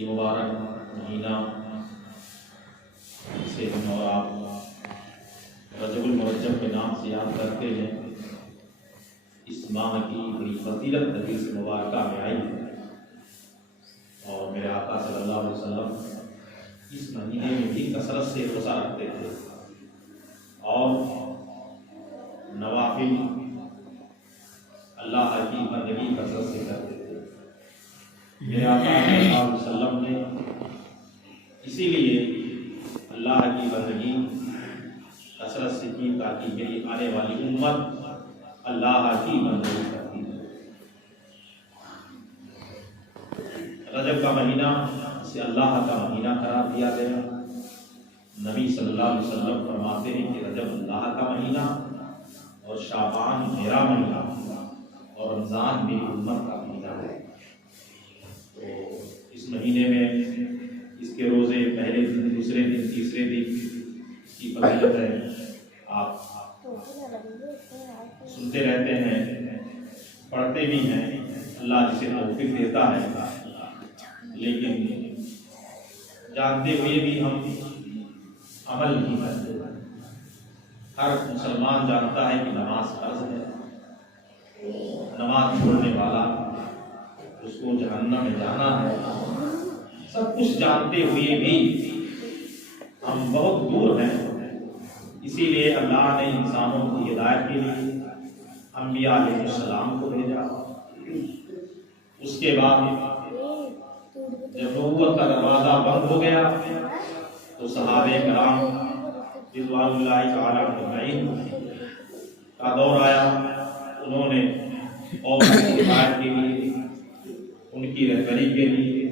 یہ مبارک مہینہ جسے ہم اور آپ رجب المرجب کے نام سے یاد کرتے ہیں، اس ماہ کی بڑی فضیلت حدیث مبارکہ میں آئی ہے، اور میرے آقا صلی اللہ علیہ وسلم اس مہینے میں بھی کثرت سے روزہ رکھتے تھے اور نوافل اللہ کی بندگی کثرت سے کرتے تھے۔ میرے آقا صلی اللہ علیہ وسلم نے اسی لیے اللہ کی بندگی کثرت سے کی تاکہ میری آنے والی امت اللہ کی بندگی کرتی ہے۔ رجب کا مہینہ اسے اللہ کا مہینہ قرار دیا گیا۔ نبی صلی اللہ علیہ وسلم فرماتے ہیں کہ رجب اللہ کا مہینہ اور شعبان میرا مہینہ اور رمضان میری امت کا مہینہ ہے۔ تو اس مہینے میں اس کے روزے پہلے دن، دوسرے دن، تیسرے دن کی فضیلت ہے، آپ سنتے رہتے ہیں، پڑھتے بھی ہیں، اللہ جسے توفیق دیتا ہے، لیکن جانتے ہوئے بھی ہم عمل نہیں کرتے۔ ہر مسلمان جانتا ہے کہ نماز فرض ہے، نماز چھوڑنے والا اس کو جہنم میں جانا ہے، سب کچھ جانتے ہوئے بھی ہم بہت دور ہیں۔ اسی لیے اللہ نے انسانوں کی ہدایت کے لیے انبیاء علیہ السلام کو بھیجا۔ اس کے بعد جب نبوت کا دروازہ بند ہو گیا تو صحابہ کرام رضوان اللہ تعالیٰ اجمعین کا دور آیا۔ انہوں نے قوم کی ہدایت کے لیے، ان کی رہبری کے لیے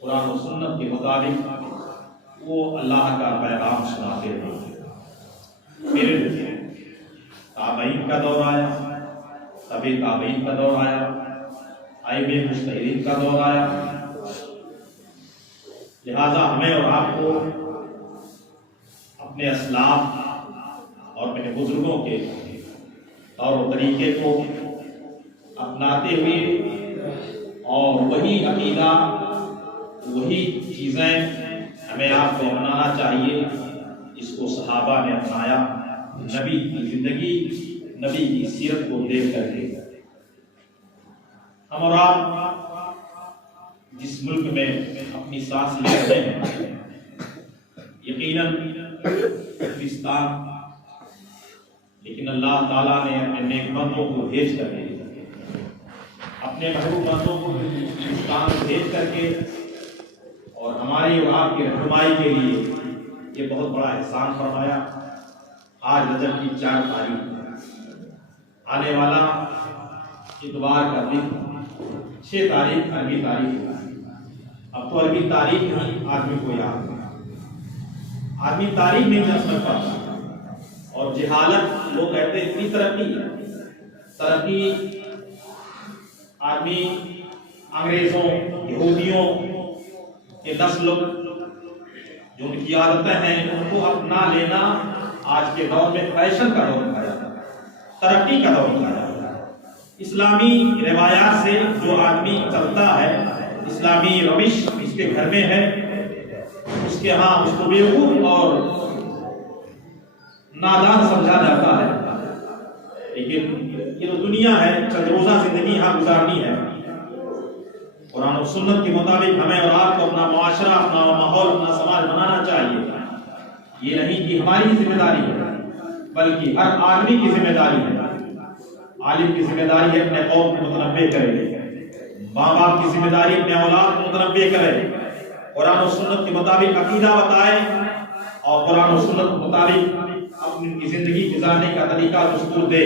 قرآن و سنت کے مطابق وہ اللہ کا پیغام سناتے رہے۔ پھر تابعین کا دور آیا، تبع تابعین کا دور آیا، ائمہ مجتہدین کا دور آیا۔ لہذا ہمیں اور آپ کو اپنے اسلاف اور اپنے بزرگوں کے طور و طریقے کو اپناتے ہوئے اور وہی عقیدہ، وہی چیزیں ہمیں آپ کو اپنانا چاہیے جس کو صحابہ نے اپنایا، نبی کی زندگی، نبی کی سیرت کو دیکھ کر کے۔ ہم اور آپ جس ملک میں اپنی سانس لے رہے ہیں، یقیناً پاکستان، لیکن اللہ تعالیٰ نے اپنے نیک بندوں کو بھیج کر کے، اپنے محبوب بندوں کو ہندوستان بھیج کر کے اور ہماری اور آپ کی رہنمائی کے لیے یہ بہت بڑا احسان فرمایا۔ آج رجب کی 4 تاریخ، آنے والا اتوار کا دن 6 تاریخ عربی تاریخ۔ اب تو عربی تاریخ نہیں آدمی کو یاد ہے، آدمی تاریخ نہیں سمجھ پاتا، اور جہالت لوگ کہتے ہیں اتنی ترقی آدمی انگریزوں، یہودیوں کے نسل جو ان کی عادتیں ہیں ان کو اپنا لینا آج کے دور میں فیشن کا دور کہا جاتا ہے، ترقی کا دور کہا جاتا ہے۔ اسلامی روایات سے جو آدمی چلتا ہے، اسلامی روش اس کے گھر میں ہے، اس کے ہاں اس کو بیوقوف اور نادان سمجھا جاتا ہے۔ لیکن یہ تو دنیا ہے، چند روزہ زندگی یہاں گزارنی ہے۔ قرآن و سنت کے مطابق ہمیں اور آپ کو اپنا معاشرہ، اپنا ماحول، اپنا سماج بنانا چاہیے۔ یہ نہیں کہ ہماری ذمہ داری ہے، بلکہ ہر آدمی کی ذمہ داری ہے۔ عالم کی ذمہ داری ہے اپنے قوم کو متنبع کرے، ماں باپ کی ذمہ داری اپنے اولاد کو متنبع کرے، قرآن و سنت کے مطابق عقیدہ بتائے اور قرآن و سنت کے مطابق اپنی زندگی گزارنے کا طریقہ دستور دے۔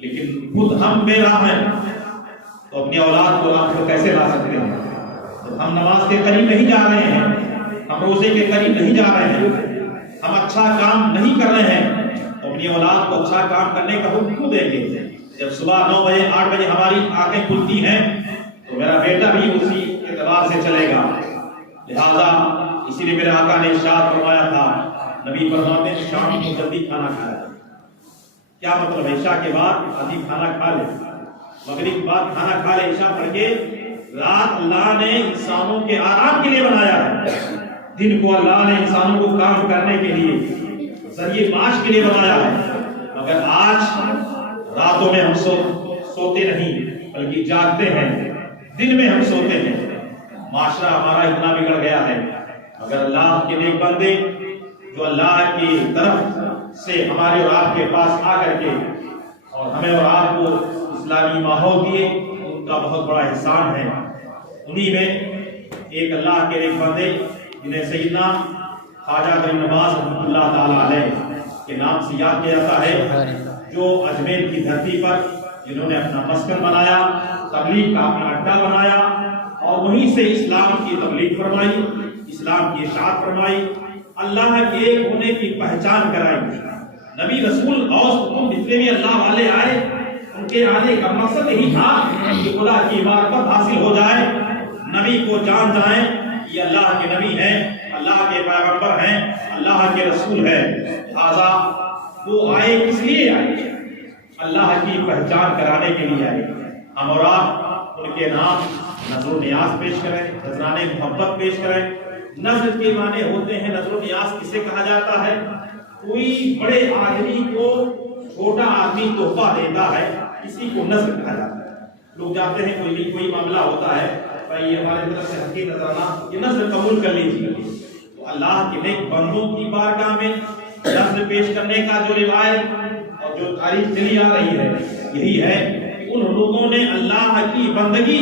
لیکن خود ہم بے راہ ہیں تو اپنی اولاد کو راہ پر کیسے لا سکتے ہیں؟ جب ہم نماز کے قریب نہیں جا رہے ہیں، ہم روزے کے قریب نہیں جا رہے ہیں، ہم اچھا کام نہیں کر رہے ہیں، تو اپنی اولاد کو اچھا کام کرنے کا حکم کیوں دیں گے؟ جب صبح 9 بجے 8 بجے ہماری آنکھیں کھلتی ہیں تو میرا بیٹا بھی اسی اعتبار سے چلے گا۔ لہذا اسی لیے میرے آقا نے ارشاد فرمایا تھا، نبی فرماتے ہیں شام کو جلدی کھانا کھایا۔ کیا مطلب؟ عشاء کے بعد آدمی کھانا کھا لے، مغرب کے بعد کھانا کھا لے، عشاء پڑھ کے رات اللہ نے انسانوں کے آرام کے لیے بنایا ہے، دن کو اللہ نے انسانوں کو کام کرنے کے لیے ذریعے معاش کے لیے بنایا ہے، مگر آج راتوں میں ہم سوتے نہیں بلکہ جاگتے ہیں، دن میں ہم سوتے ہیں۔ معاشرہ ہمارا اتنا بگڑ گیا ہے، مگر اللہ کے نیک بندے جو اللہ کی طرف سے ہمارے اور آپ کے پاس آ کر کے اور ہمیں اور آپ کو اسلامی ماحول دیے، ان کا بہت بڑا احسان ہے۔ انہی میں ایک اللہ کے نیک بندے جنہیں سیدنا خواجہ غریب نواز رحمۃ اللہ تعالی علیہ کے نام سے یاد کیا جاتا ہے، جو اجمیر کی دھرتی پر جنہوں نے اپنا مسکن بنایا، تبلیغ کا اپنا اڈا بنایا اور وہیں سے اسلام کی تبلیغ فرمائی، اسلام کی اشاعت فرمائی، اللہ کے ایک ہونے کی پہچان کرائی۔ نبی رسول غوث حکم جتنے بھی اللہ والے آئے، ان کے آنے کا مقصد یہی تھا کہ خدا کی معرفت حاصل ہو جائے، نبی کو جان جائیں یہ اللہ کے نبی ہیں، اللہ کے پیغمبر ہیں، اللہ کے رسول ہیں۔ لہذا وہ آئے کس لیے آئے؟ اللہ کی پہچان کرانے کے لیے آئے۔ ہم اور آپ ان کے نام نظر و نیاز پیش کریں، نذرانِ محبت پیش کریں۔ نظر کے معنی ہوتے ہیں، نظر و نیاز کسے کہا جاتا ہے؟ کوئی بڑے آدمی کو چھوٹا آدمی تحفہ دیتا ہے، اسی کو نظر کہا جاتا ہے۔ لوگ جاتے ہیں کوئی معاملہ ہوتا ہے، بھائی یہ ہمارے طرف سے حقیقی نظرانہ، یہ نظر قبول کر لیجیے۔ تو اللہ کے نیک بندوں کی بارگاہ میں نظر پیش کرنے کا جو روایت اور جو تاریخ چلی آ رہی ہے، یہی ہے کہ ان لوگوں نے اللہ کی بندگی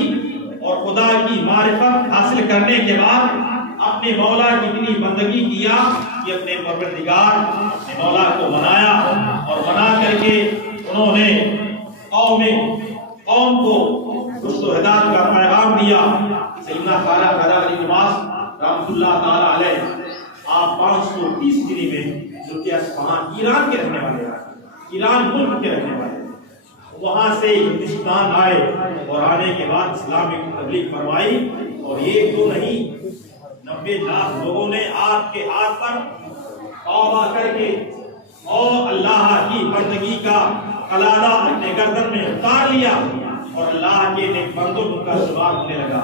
اور خدا کی معرفت حاصل کرنے کے بعد اپنے مولا کی اتنی بندگی کیا کہ اپنے پروردگار اپنے مولا کو منایا، اور بنا کر کے انہوں نے قوم کو رشد و ہدایت کا پیغام دیا۔ سیدنا خواجہ غریب نواز رحمۃ اللہ تعالی علیہ آپ 530 ہجری میں جو کہ اصفہان ایران کے رہنے والے ہیں، ایران ملک کے رہنے والے، وہاں سے ہندوستان آئے اور آنے کے بعد اسلامی تبلیغ فرمائی، اور ایک دو نہیں 90 لاکھ لوگوں نے آپ کے ہاتھ پر توبہ کر کے اور اللہ کی بندگی کا قلادہ اپنے گردن میں اتار لیا، اور اللہ کے نیک بندوں کا شمار ہونے لگا۔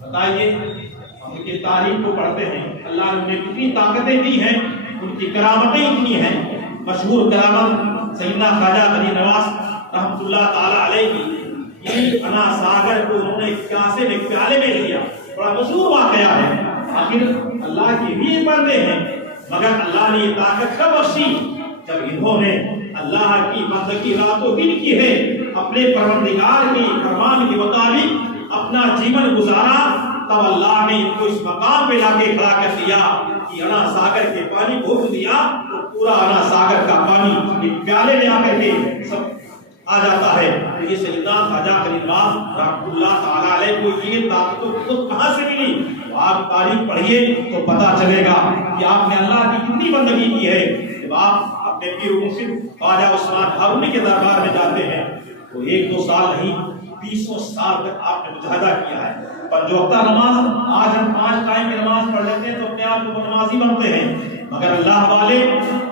بتائیے ہم ان کی تاریخ کو پڑھتے ہیں، اللہ نے انہیں کتنی طاقتیں دی ہیں، ان کی کرامتیں اتنی ہیں۔ مشہور کرامت سیدنا خواجہ غریب نواز رحمۃ اللہ تعالی علیہ کی یہ انا ساگر کو انہوں نے کاسے میں پیالے میں لیا، بڑا مشہور واقعہ ہے۔ آخر اللہ کے بھی بندے ہیں، مگر اللہ نے یہ طاقت کب بخشی؟ جب انہوں نے اللہ کی بندگی راتوں دن کی ہے، اپنے پروردگار کی فرمان کے مطابق اپنا جیون گزارا، تب اللہ نے ان کو اس مقام پہ لا کے کھڑا کر دیا کہ انا ساگر کے پانی گھونٹ دیا تو پورا انا ساگر کا پانی ایک پیالے میں آ کر کے سب آ جاتا ہے۔ یہ سیدنا خواجہ غریب نواز رحمۃ اللہ تعالی علیہ کو یہ طاقت کہاں سے ملی؟ آپ تاریخ پڑھیے تو پتا چلے گا کہ آپ نے اللہ کی کتنی بندگی کی ہے۔ جب آپ اپنے پیر مرشد خواجہ عثمان ہارونی کے دربار میں جاتے ہیں تو 1-2 سال نہیں 20 سال تک آپ نے مجاہدہ کیا ہے۔ پر جو وقتہ نماز آج ہم 5 ٹائم کی نماز پڑھ لیتے ہیں تو اپنے آپ کو نمازی بنتے ہیں، مگر اللہ والے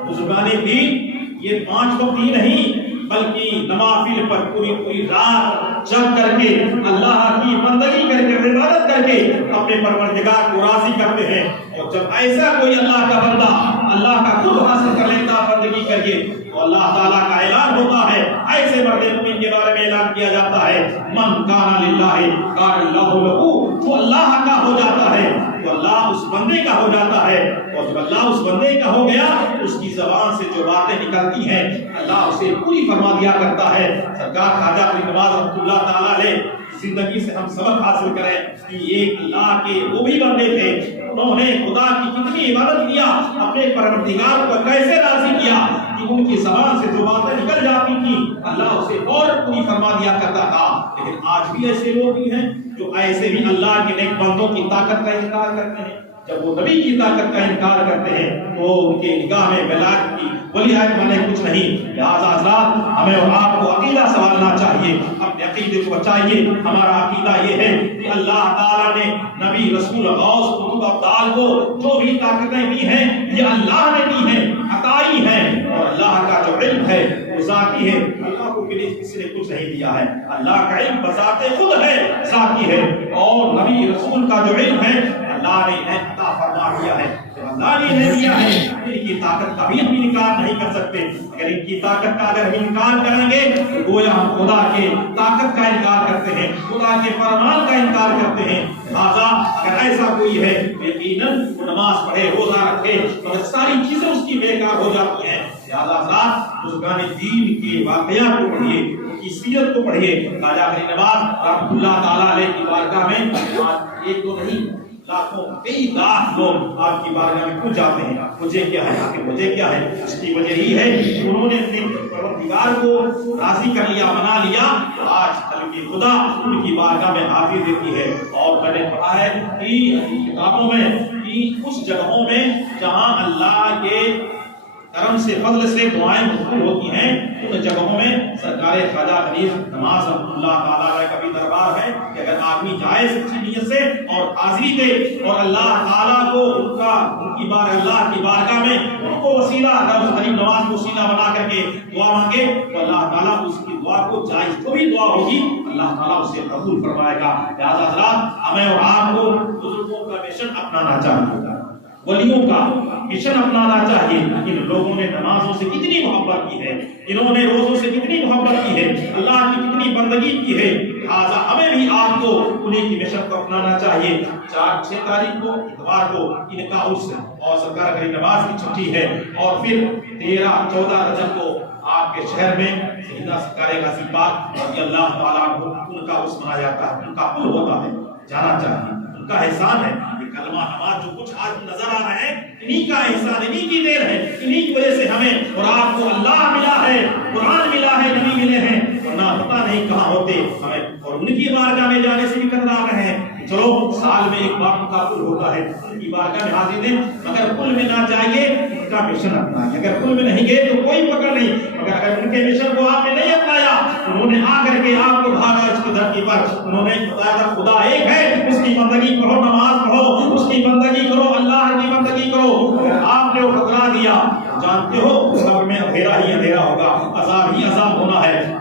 بزرگان دین یہ 5 وقت ہی نہیں بلکہ نوافل پر پوری رات جگ کر کے اللہ کی بندگی کر کے عبادت کر کے اپنے پروردگار کو راضی کرتے ہیں۔ اور جب ایسا کوئی اللہ کا بندہ اللہ کا قرب حاصل کر لیتا بندگی کر کے تو اللہ تعالیٰ کا اعلان ہوتا ہے، ایسے مرد مومن کے بارے میں اعلان کیا جاتا ہے، من کان للہ کان اللہ لہ، جو اللہ کا ہو جاتا ہے تو اللہ اس بندے کا ہو جاتا ہے، اور جب اللہ اس بندے کا ہو گیا اس کی زبان سے جو باتیں نکلتی ہیں اللہ اسے پوری فرما دیا کرتا ہے۔ سرکار خواجہ غریب نواز رحمۃ اللہ تعالی علیہ زندگی سے ہم سبق حاصل کریں کہ ایک اللہ کے وہ بھی بندے تھے، انہوں نے خدا کی کتنی عبادت کیا، اپنے پروردگار کو کیسے راضی کیا کہ ان کی زبان سے جو باتیں نکل جاتی تھی اللہ اسے اور پوری فرما دیا کرتا تھا۔ لیکن آج بھی ایسے لوگ بھی ہیں جو ایسے بھی اللہ کے نیک بندوں کی طاقت کا انکار کرتے ہیں۔ جب وہ نبی کی طاقت کا انکار کرتے ہیں تو ان کے نگاہ میں ولایت کی ولیعت بنے کچھ نہیں۔ لہذا حضرات ہمیں اور آپ کو عقیدہ سنبھالنا چاہیے، اپنے عقیدے کو بچائیے۔ ہمارا عقیدہ یہ ہے کہ اللہ تعالیٰ نے نبی رسول غوث قطب ابدال کو جو بھی طاقتیں دی ہیں یہ اللہ نے دی ہیں، عطائی ہیں، اور اللہ کا جو علم ہے وہ ذاتی ہے۔ اللہ کو کسی نے کچھ نہیں دیا ہے. اللہ کا علم بذات خود ہے، ذاتی ہے، اور نبی رسول کا جو علم ہے اللہ نے انہیں عطا فرما دیا ہے. اللہ نے انہیں دیا ہے، ان کی طاقت کا بھی ہم انکار نہیں کر سکتے. اگر ان کی طاقت کا اگر ہم انکار کریں گے تو گویا ہم خدا کے طاقت کا انکار کرتے ہیں، خدا کے فرمان کا انکار کرتے ہیں. لہٰذا اگر ایسا کوئی ہے یقیناً وہ نماز پڑھے، روزہ رکھے، مگر ساری چیزیں اس کی بیکار ہو جاتی ہیں. لہٰذا حضرات بزرگان دین کے واقعات کو پڑھیے، ان کی سیرت کو پڑھیے. خواجہ غریب نواز رحمۃ اللہ تعالیٰ علیہ کی بارگاہ میں آج ایک تو نہیں لاکھوں کئی لاکھ لوگ آپ کی بارگاہ میں کیوں جاتے ہیں؟ مجھے کیا ہے؟ آخر مجھے کیا ہے؟ اس کی وجہ یہی ہے کہ انہوں نے اپنے پروردگار کو راضی کر لیا، منا لیا. آج کل کی خدا ان کی بارگاہ میں حاضر دیتی ہے. اور میں نے پڑھا ہے کہ کتابوں میں کہ اس جگہوں میں جہاں اللہ کے کرم سے فضل سے دعائیں مقبول ہوتی ہیں ان جگہوں میں سرکار خواجہ غریب نواز رحمۃ اللہ تعالیٰ کا بھی دربار ہے کہ اگر آدمی جائے سچی نیت سے اور حاضری دے اور اللہ تعالیٰ کو ان کی بارگاہ میں ان کو وسیلہ غریب نواز کو وسیلہ بنا کر کے دعا مانگے تو اللہ تعالیٰ اس کی دعا کو جائز جو بھی دعا ہوگی اللہ تعالیٰ اسے قبول فرمائے گا. لہٰذا حضرات ہمیں اور آپ کو بزرگوں کا مشن اپنانا چاہیے، ولیوں کا مشن اپنانا چاہیے. ان لوگوں نے نمازوں سے کتنی محبت کی ہے، انہوں نے روزوں سے کتنی محبت کی ہے، اللہ کی کتنی بندگی کی ہے. لہٰذا ہمیں بھی آپ کو انہیں کی مشن کو اپنانا چاہیے. 4-6 تاریخ کو اتوار کو ان کا عرس اور سرکار غریب نواز کی چھٹی ہے، اور پھر 13-14 رجب کو آپ کے شہر میں سیدہ سرکار غازی پاک رضی اللہ تعالیٰ عنہ ان کا عرس منایا جاتا ہے. ان کا پل ہوتا ہے، جانا چاہیے، ان کا احسان ہے. کلمہ نماز جو کچھ آج نظر آ رہے ہیں انہی کا احسان، انہی کی دیر ہے، انہی کی وجہ سے ہمیں اور آپ کو اللہ ملا ہے، قرآن ملا ہے، نبی ملے ہیں، ورنہ پتہ نہیں کہاں ہوتے. ہمیں اور ان کی بارگاہ میں جانے سے بھی کترا رہے ہیں. چلو سال میں ایک بار کا کل ہوتا ہے، ان کی بارگاہ میں حاضر دیں. اگر کل میں نہ جائیے ان کا مشن اپنائیے. اگر کل میں نہیں گئے تو کوئی پکڑ نہیں، مگر اگر ان کے مشن کو آپ نے نہیں اپنایا، انہوں نے آ کر کے آپ کو بھاگا اس کی دھرتی پر، انہوں نے بتایا تھا خدا ایک ہے، اس کی بندگی کرو، نماز پڑھو، اس کی بندگی کرو، اللہ کی بندگی کرو. اگر آپ نے وہ ٹھکرا دیا جانتے ہو قبر میں اندھیرا ہی اندھیرا ہوگا، عذاب ہی عذاب ہونا ہے.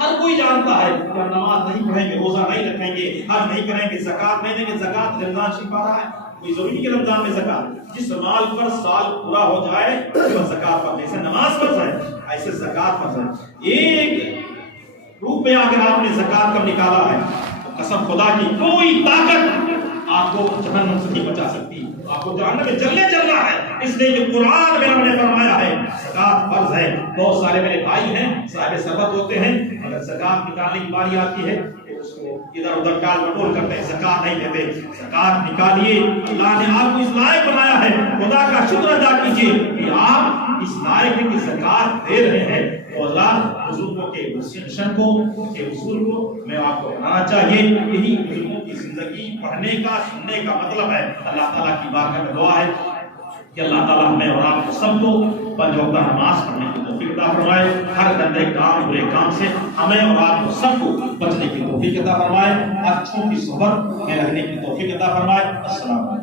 ہر کوئی جانتا ہے کہ ہم نماز نہیں پڑھیں گے، روزہ نہیں رکھیں گے، حج نہیں کریں گے، زکات نہیں دیں گے. زکات رمضان شریف آ رہا ہے، کوئی ضروری کہ رمضان میں زکات، جس مال پر سال پورا ہو جائے وہ زکات فرض ہے. جیسے نماز فرض ہے ایسے زکات فرض ہے. 1 روپیہ اگر آپ نے زکات کا نکالا ہے تو قسم خدا کی کوئی طاقت آپ کو جہنم سے نہیں بچا سکتی، آپ کو جہنم میں جلنے چلنا ہے. اس لیے کہ قرآن میں ہم نے فرمایا ہے زکات فرض ہے. بہت سارے میرے بھائی ہیں صاحب ثروت ہوتے ہیں، اگر زکات نکالنے کی باری آتی ہے اس کو ادھر ادھر ٹال مٹول کرتے ہیں، زکات نہیں دیتے. زکات نکالیے، اللہ نے آپ کو اس لائق بنایا ہے. خدا کا شکر ادا کیجیے کہ آپ اس لائق ہیں کہ زکات دے رہے ہیں. تو اللہ بزرگوں کے مشن کو، ان کے اصول کو میں آپ کو بنانا چاہیے. یہی بزرگوں کی زندگی پڑھنے کا سننے کا مطلب ہے. اللہ تعالیٰ کی بارگاہ میں دعا ہے کہ اللہ تعالیٰ ہمیں اور آپ کو سب کو 5 وقتہ نماز پڑھنے کی توفیق عطا فرمائے. ہر گندے کام برے کام سے ہمیں اور آپ کو سب کو بچنے کی توفیق عطا فرمائے. اچھوں کی صحبت میں رہنے کی توفیق عطا فرمائے. السلام علیکم.